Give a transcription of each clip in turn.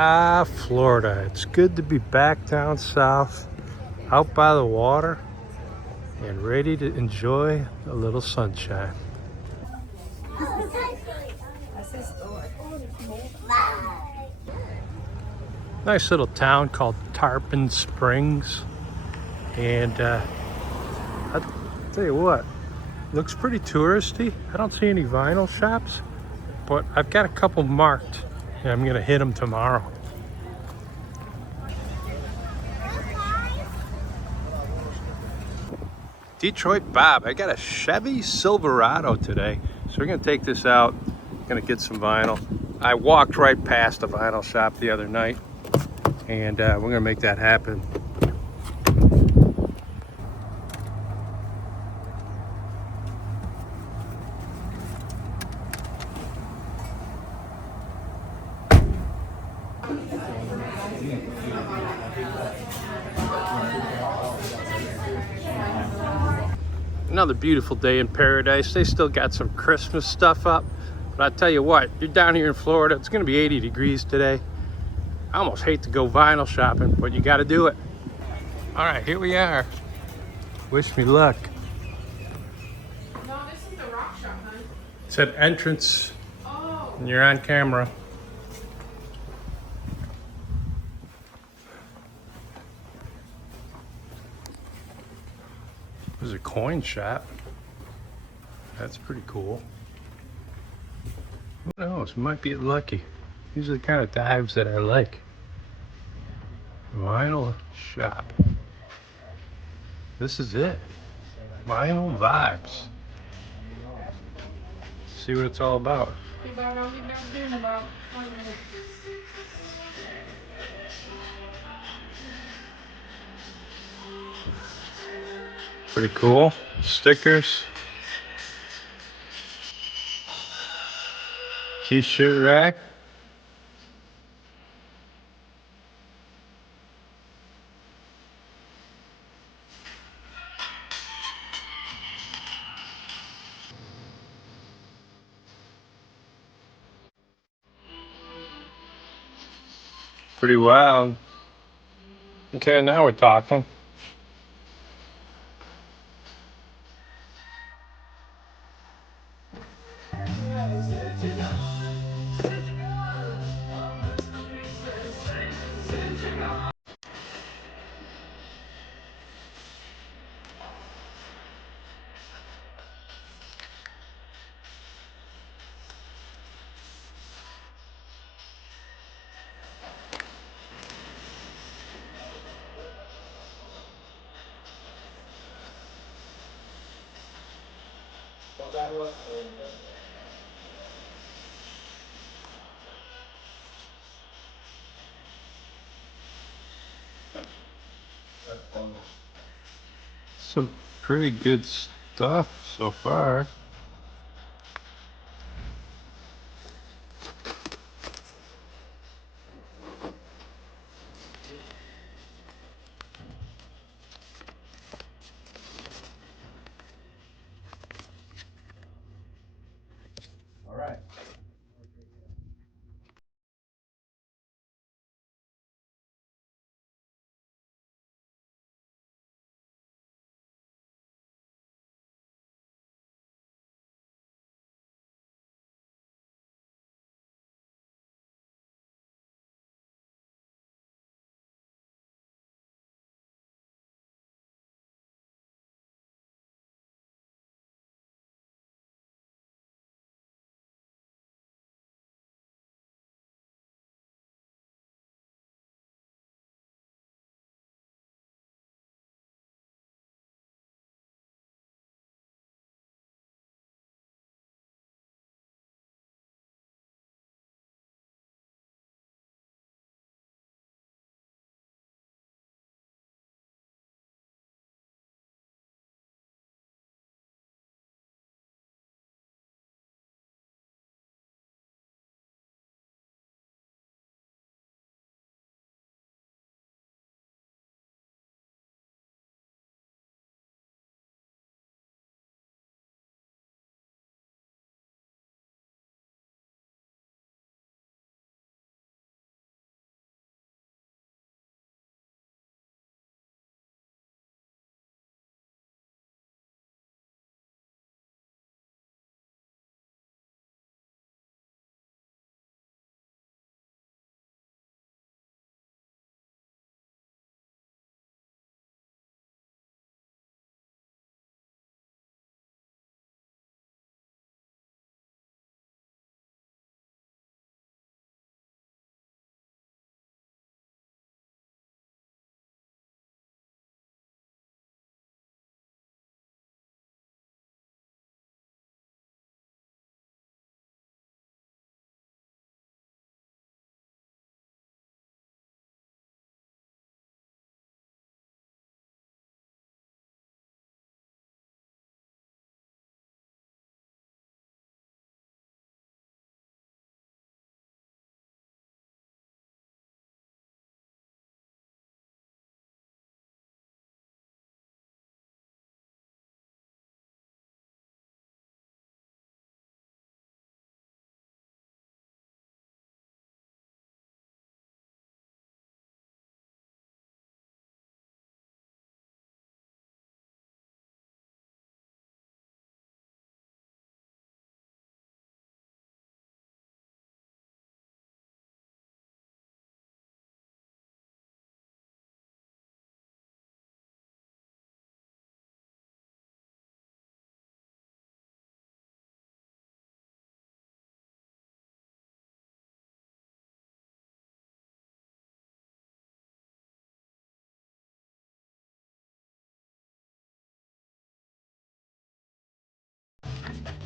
Florida. It's good to be back down south, out by the water, and ready to enjoy a little sunshine. Nice little town called Tarpon Springs. And I'll tell you what, looks pretty touristy. I don't see any vinyl shops, but I've got a couple marked, and I'm gonna hit them tomorrow. Detroit Bob, I got a Chevy Silverado today. So we're gonna take this out, gonna get some vinyl. I walked right past a vinyl shop the other night, and we're gonna make that happen. Another beautiful day in paradise. They still got some Christmas stuff up, but I tell you what, you're down here in Florida, it's gonna be 80 degrees today. I almost hate to go vinyl shopping, but you gotta do it. All right, here we are. Wish me luck. No, this is the rock shop, huh? It said entrance, Oh. and you're on camera. There's a coin shop. That's pretty cool. Who knows? Might be lucky. These are the kind of dives that I like. Vinyl shop. This is it. Vinyl vibes. See what it's all about. I'll be back there in about 20 minutes. Pretty cool. Stickers. T-shirt rack. Pretty wild. Okay, now we're talking. Some pretty good stuff so far.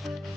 Nice.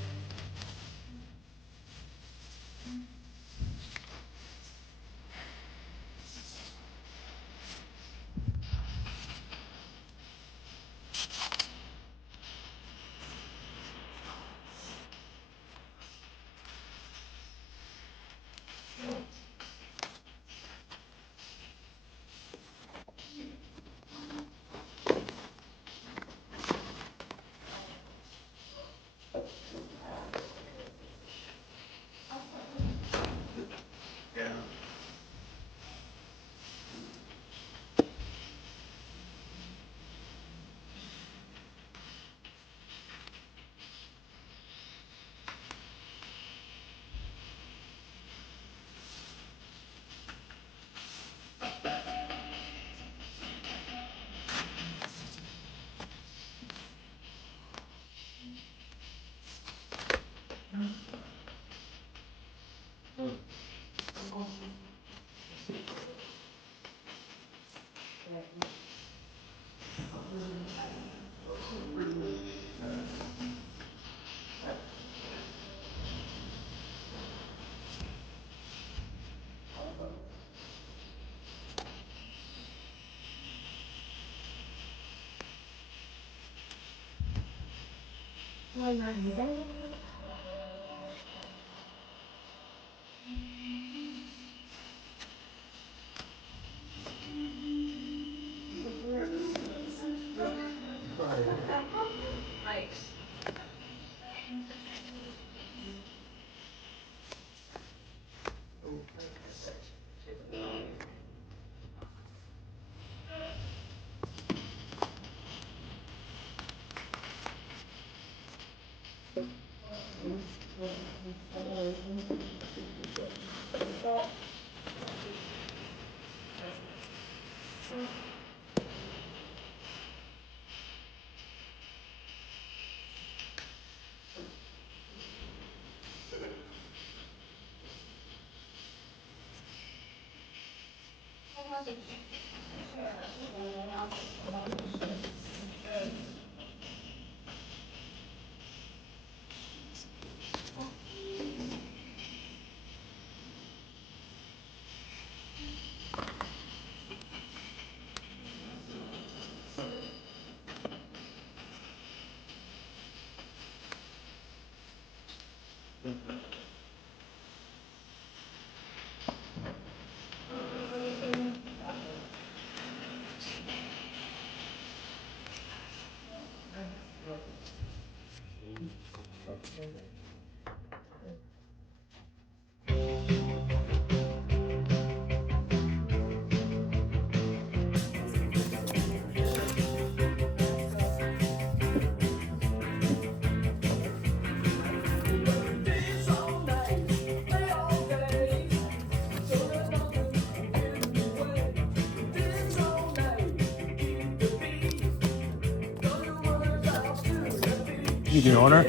You the owner?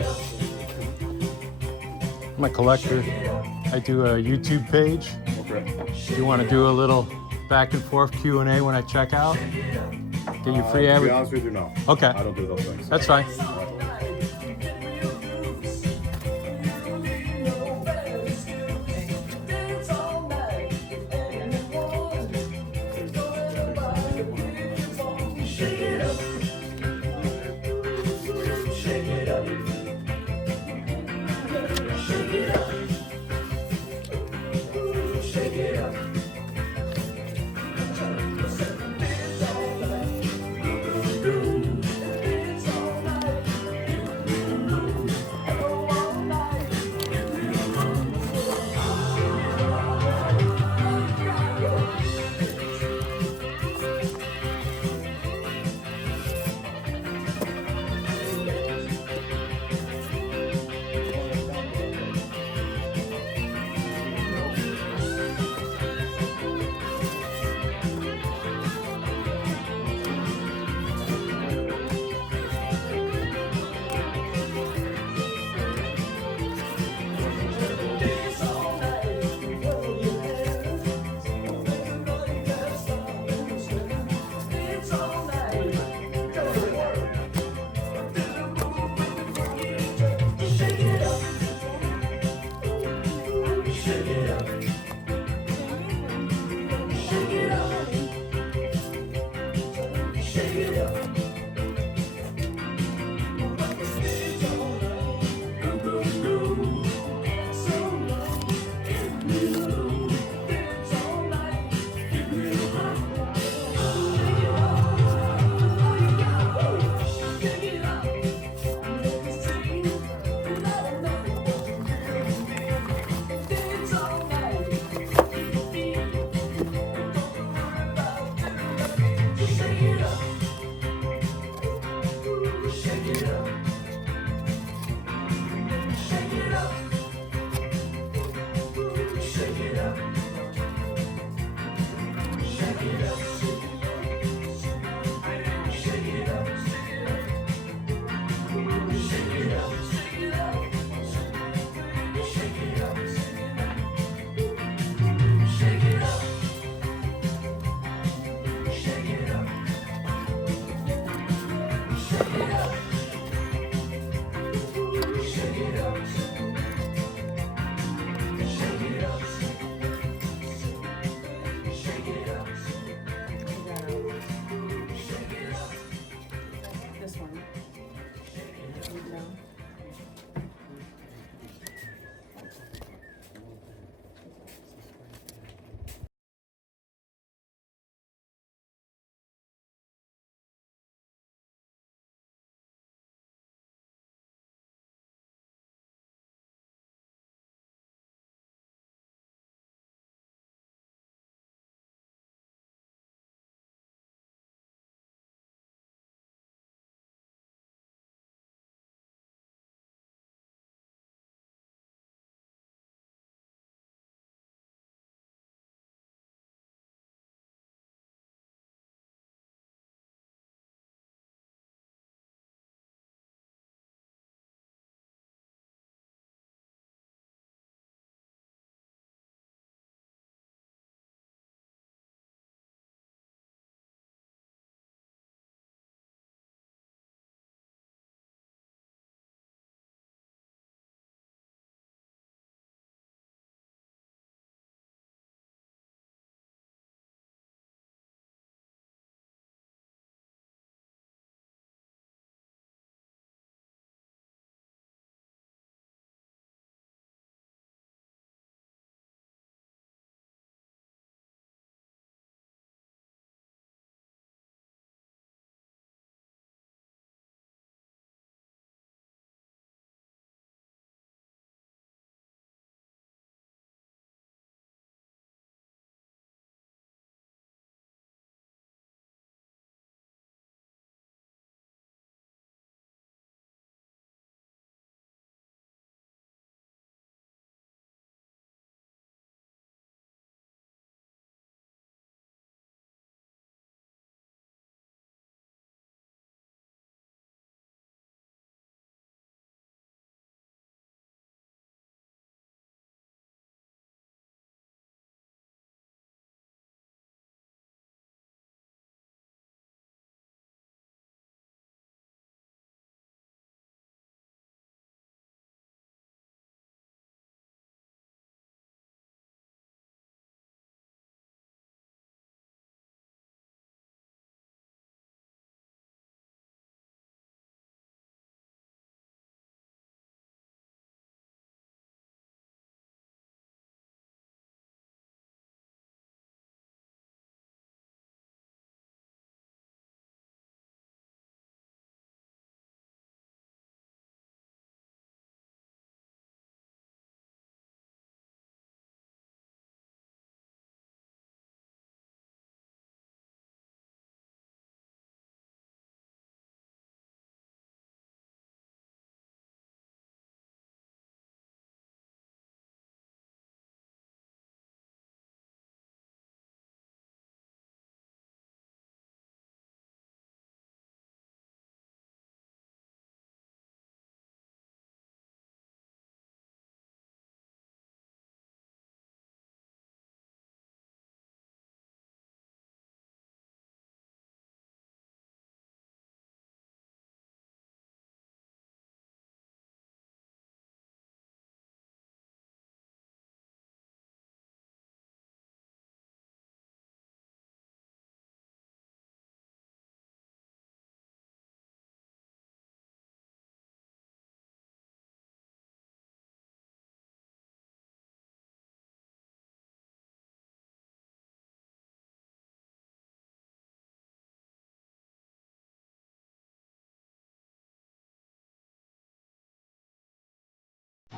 I'm a collector. I do a YouTube page. Okay. You want to do a little back and forth Q&A when I check out? Get you free To be ad? honest with you, no. Okay. I don't do those things. That's fine.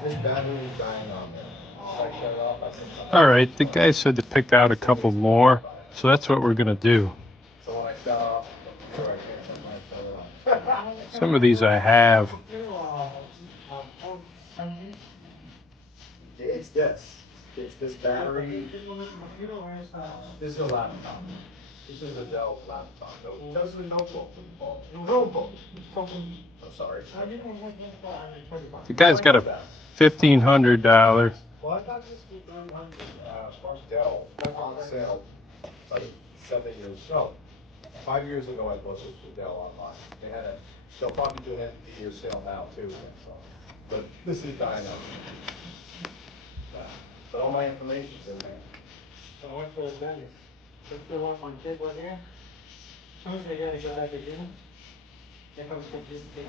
This battery's dying on me. If I shut it off, I think. All right, the guy said to pick out a couple more, so that's what we're gonna do. So when I shut off, sure I can't. When I shut it off. Some of these I have. It's this. It's this battery. This is a laptop. This is a Dell laptop. No, this is a notebook. Notebook. I'm sorry. The guy's got a $1,500. Well, I thought this was done on Dell on sale like 7 years ago. 5 years ago, I bought this for Dell online. They had a, they'll probably do an end of the year sale now too. But this is dyno. But all my information's in there. So what's the dentist? What's the one on table here? Who's the guy go back again? If I was to just take.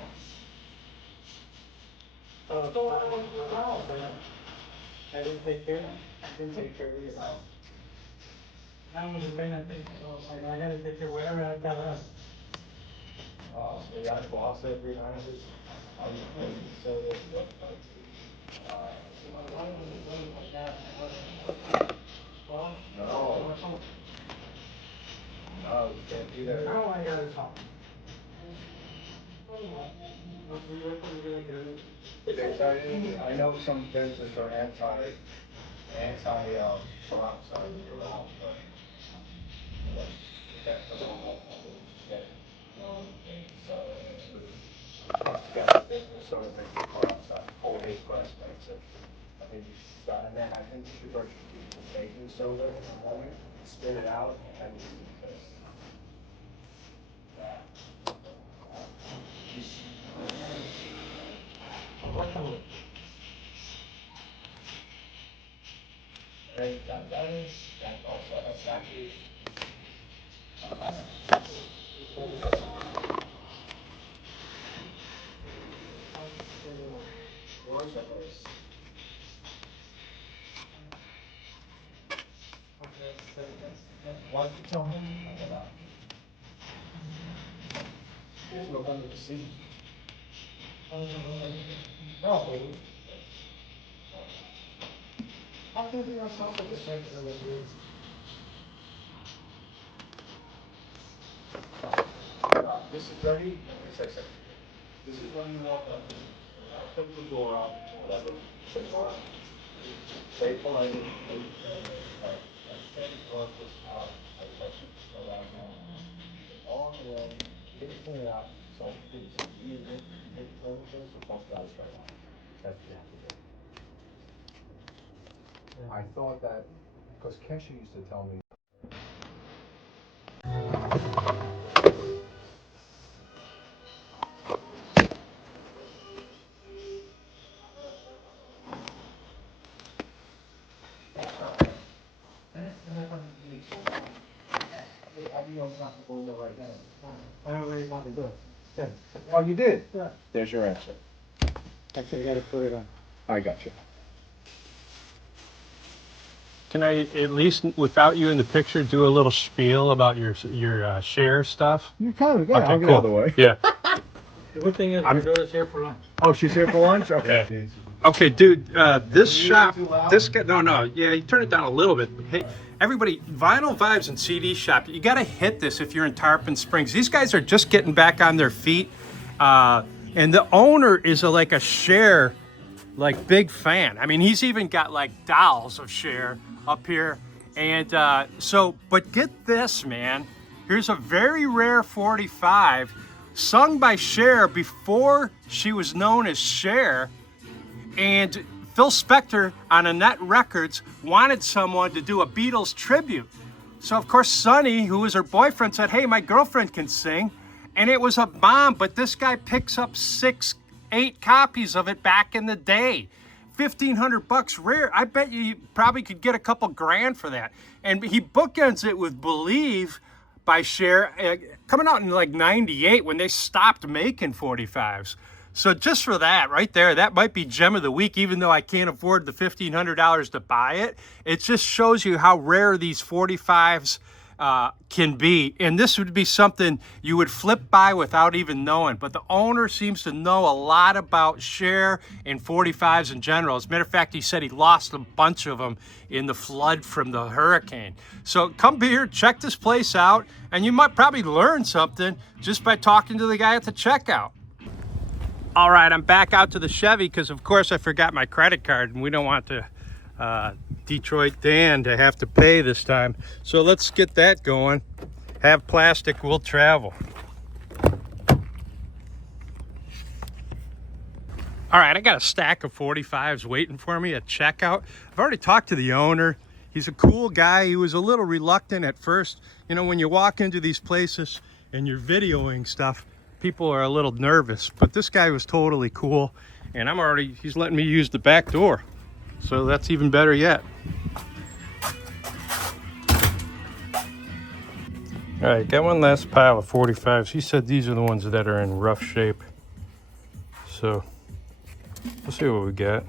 I didn't take care. I didn't take care of yourself. I was paying attention, so I gotta take care of whatever I got us. They got boss every night. So no. No, you can't do that. Now I gotta talk. They tell you, I know some dentists are anti peroxide. So it makes the peroxide always less expensive. I think you should start, and then I think you should brush your teeth with baking soda in the morning, spit it out, and that is, that also, that's actually. Why don't you tell him? There's no one to see. No. How can you yourself at the center of the This is ready. This is running off the put the door out, whatever. Stay polite. All the way, get it cleared out, so it's easy, take it over, so pump it out straight on. That's what you have to do. I thought that, because Kesha used to tell me. I don't really want to do it. Yeah. Oh, you did? Yeah. There's your answer. Actually, I gotta put it on. I got you. Can I at least, without you in the picture, do a little spiel about your share stuff? You kind of, yeah, Okay, I'll get cool. out of the way. Yeah. The good thing is, I'm- your daughter's here for lunch. Oh, she's here for lunch? Okay. Okay, dude, this shop, this guy, no, yeah, you turn it down a little bit. Hey, everybody, Vinyl Vibes and CD Shop, you gotta hit this if you're in Tarpon Springs. These guys are just getting back on their feet. And the owner is like a Cher, like big fan. I mean, he's even got like dolls of Cher up here. And but get this, man. Here's a very rare 45 sung by Cher before she was known as Cher. And Phil Spector on Annette Records wanted someone to do a Beatles tribute. So of course Sonny, who was her boyfriend, said, hey, my girlfriend can sing. And it was a bomb, but this guy picks up 6-8 copies of it back in the day. $1,500 rare. I bet you probably could get a couple grand for that. And he bookends it with Believe by Cher, coming out in like 98 when they stopped making 45s. So just for that right there, that might be gem of the week, even though I can't afford the $1,500 to buy it. It just shows you how rare these 45s can be. And this would be something you would flip by without even knowing. But the owner seems to know a lot about share and 45s in general. As a matter of fact, he said he lost a bunch of them in the flood from the hurricane. So come here, check this place out, and you might probably learn something just by talking to the guy at the checkout. All right, I'm back out to the Chevy because, of course, I forgot my credit card, and we don't want to Detroit Dan to have to pay this time. So let's get that going. Have plastic, we'll travel. All right, I got a stack of 45s waiting for me at checkout. I've already talked to the owner. He's a cool guy. He was a little reluctant at first. You know, when you walk into these places and you're videoing stuff, people are a little nervous, but this guy was totally cool. And he's letting me use the back door. So that's even better yet. All right, got one last pile of 45s. He said these are the ones that are in rough shape. So we'll see what we got.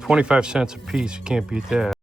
25 cents a piece, you can't beat that.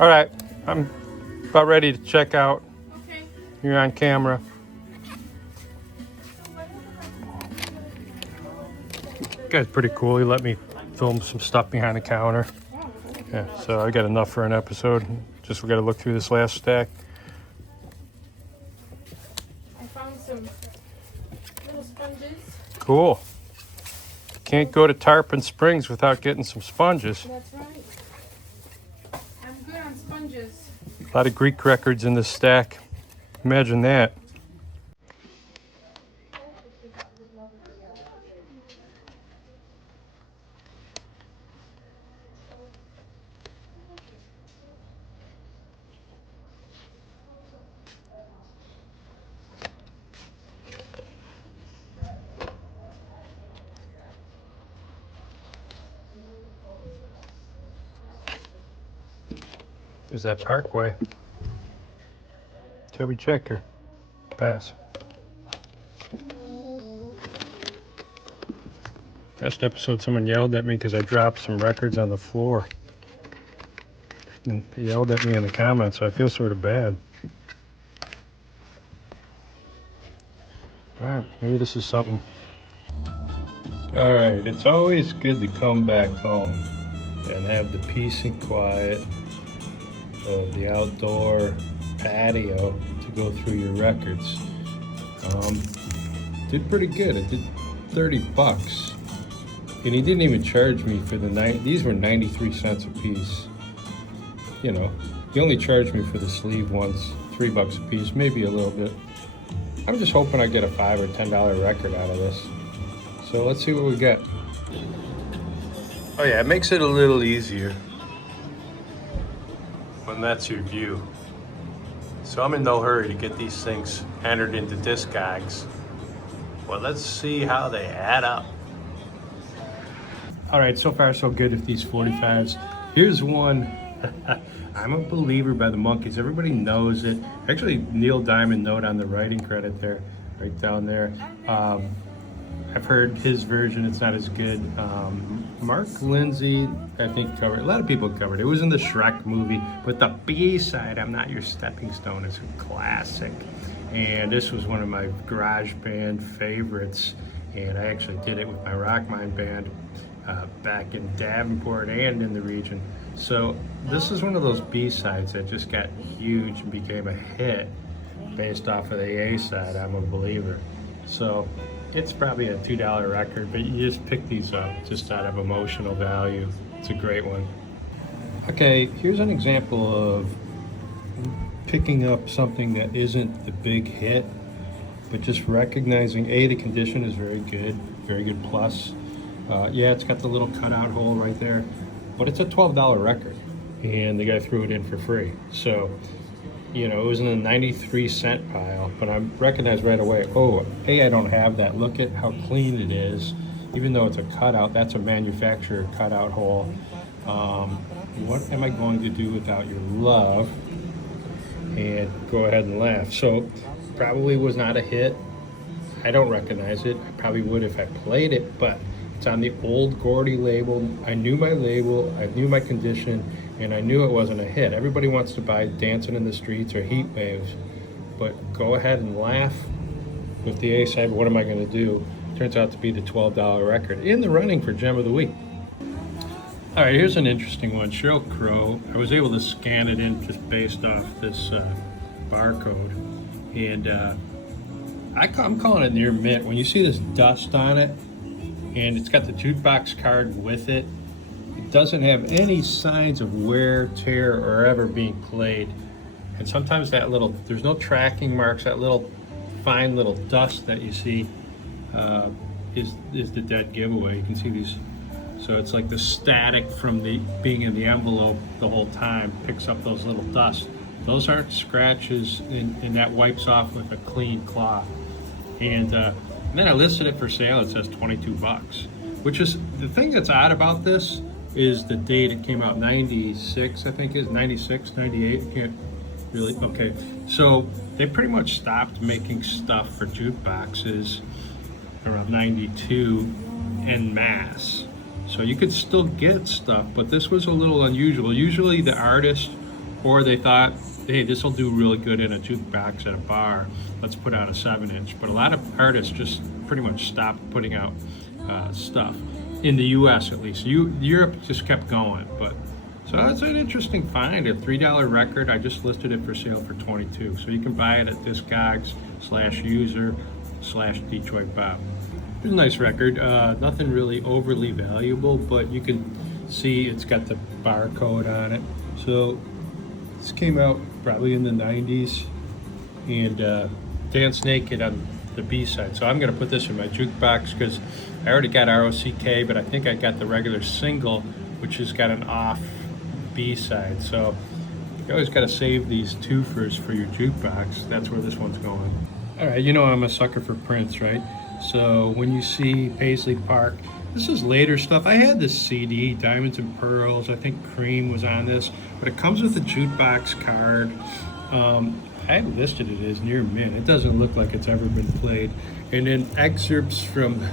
All right, I'm about ready to check out. Okay. You're on camera. Guy's pretty cool. He let me film some stuff behind the counter. Yeah, so I got enough for an episode. Just we got to look through this last stack. I found some. little sponges. Cool. Can't go to Tarpon Springs without getting some sponges. That's right. I'm good on sponges. A lot of Greek records in this stack. Imagine that. There's that Parkway. Toby Checker. Pass. Last episode, someone yelled at me because I dropped some records on the floor. And they yelled at me in the comments, so I feel sort of bad. Alright, maybe this is something. Alright, it's always good to come back home and have the peace and quiet of the outdoor patio to go through your records. Did pretty good. It did $30. And he didn't even charge me for the night. These were 93 cents a piece. You know, he only charged me for the sleeve once, $3 a piece, maybe a little bit. I'm just hoping I get a $5 or $10 record out of this. So let's see what we get. Oh yeah, it makes it a little easier when that's your view. So I'm in no hurry to get these things entered into Discogs. Well, let's see how they add up. All right, so far so good with these 45s. Here's one. I'm a believer by the Monkees. Everybody knows it. Actually, Neil Diamond note on the writing credit there, right down there. I've heard his version. It's not as good. Mark Lindsay, I think, covered. A lot of people covered it. It was in the Shrek movie, but the B-side, "I'm Not Your Stepping Stone," is a classic. And this was one of my garage band favorites. And I actually did it with my Rockmine band back in Davenport and in the region. So this is one of those B-sides that just got huge and became a hit based off of the A-side. I'm a believer. So it's probably a $2 record, but you just pick these up just out of emotional value. It's a great one. Okay, here's an example of picking up something that isn't the big hit, but just recognizing, A, the condition is very good plus. Yeah, it's got the little cutout hole right there, but it's a $12 record, and the guy threw it in for free. So, you know, it was in the 93 cent pile, but I recognized right away, oh, A, I don't have that. Look at how clean it is. Even though it's a cutout, that's a manufacturer cutout hole. What am I going to do without your love? And go ahead and laugh. So, probably was not a hit. I don't recognize it. I probably would if I played it, but it's on the old Gordy label. I knew my label, I knew my condition, and I knew it wasn't a hit. Everybody wants to buy Dancing in the Streets or Heat Waves, but go ahead and laugh with the A-side. What am I going to do? Turns out to be the $12 record in the running for Gem of the Week. All right, here's an interesting one. Sheryl Crow. I was able to scan it in just based off this barcode, and I'm calling it near mint. When you see this dust on it, and it's got the jukebox card with it, it doesn't have any signs of wear, tear, or ever being played. And sometimes that little, there's no tracking marks, that little fine little dust that you see is the dead giveaway. You can see these. So it's like the static from the being in the envelope the whole time picks up those little dust. Those aren't scratches, and that wipes off with a clean cloth. And then I listed it for sale. It says $22, which is the thing that's odd about this is the date it came out. 96, I think is 96, 98. I can't really. Okay, so they pretty much stopped making stuff for jukeboxes around 92 en masse. So you could still get stuff, but this was a little unusual. Usually the artist, or they thought, hey, this will do really good in a jukebox at a bar. Let's put out a 7-inch. But a lot of artists just pretty much stopped putting out stuff in the U.S. at least. Europe just kept going. But so that's an interesting find. A $3 record. I just listed it for sale for $22. So you can buy it at Discogs/user. DetroitBob. It's a nice record. Nothing really overly valuable, but you can see it's got the barcode on it. So this came out probably in the 90s, and Dance Naked on the B side. So I'm gonna put this in my jukebox because I already got ROCK, but I think I got the regular single, which has got an off B side. So you always gotta save these twofers for your jukebox. That's where this one's going. All right, you know I'm a sucker for Prince, right? So when you see Paisley Park, this is later stuff. I had this CD, Diamonds and Pearls. I think Cream was on this, but it comes with a jukebox card. I listed it as near mint. It doesn't look like it's ever been played. And then excerpts from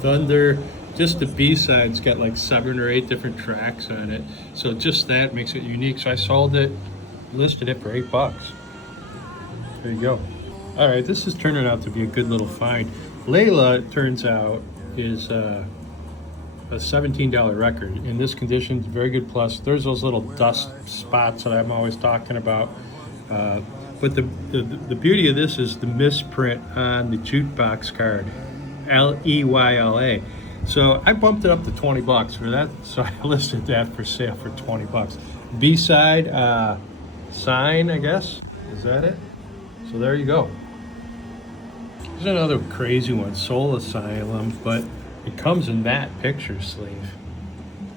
Thunder. Just the B-side's got like 7 or 8 different tracks on it. So just that makes it unique. So I sold it, listed it for $8. There you go. All right, this is turning out to be a good little find. Layla, it turns out, is a $17 record. In this condition, very good plus. There's those little dust spots that I'm always talking about. But the beauty of this is the misprint on the jukebox card, Leyla. So I bumped it up to $20 for that. So I listed that for sale for $20. B-side, Sign, I guess. Is that it? So there you go. There's another crazy one, Soul Asylum, but it comes in that picture sleeve.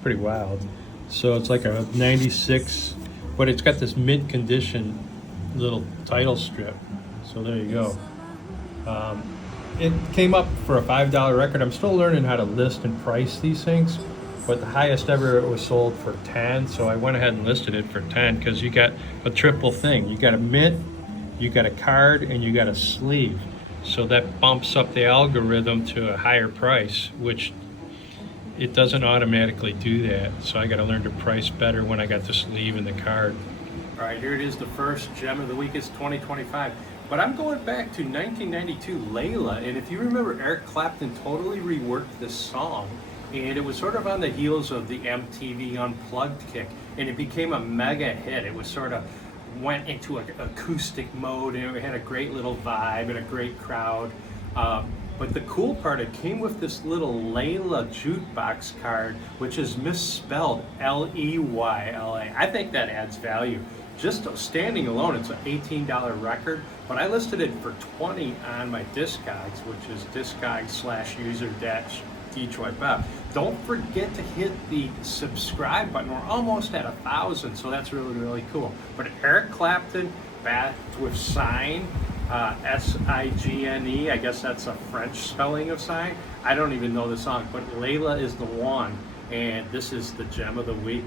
Pretty wild. So it's like a 96, but it's got this mint condition little title strip. So there you go. It came up for a $5 record. I'm still learning how to list and price these things, but the highest ever it was sold for 10. So I went ahead and listed it for 10 because you got a triple thing. You got a mint, you got a card, and you got a sleeve. So that bumps up the algorithm to a higher price, which it doesn't automatically do that. So I got to learn to price better when I got the sleeve and the card. All right, here it is. The first gem of the week is 2025. But I'm going back to 1992, Layla. And if you remember, Eric Clapton totally reworked this song. And it was sort of on the heels of the MTV Unplugged kick. And it became a mega hit. It was sort of went into an acoustic mode, and it had a great little vibe and a great crowd. But the cool part, it came with this little Layla jukebox card, which is misspelled Leyla. I think that adds value. Just standing alone, it's an $18 record, but I listed it for $20 on my Discogs, which is discogs/user-DetroitBob. Don't forget to hit the subscribe button. We're almost at 1,000, so that's really, really cool. But Eric Clapton back with Sign, S-I-G-N-E. I guess that's a French spelling of Sign. I don't even know the song, but Layla is the one, and this is the gem of the week.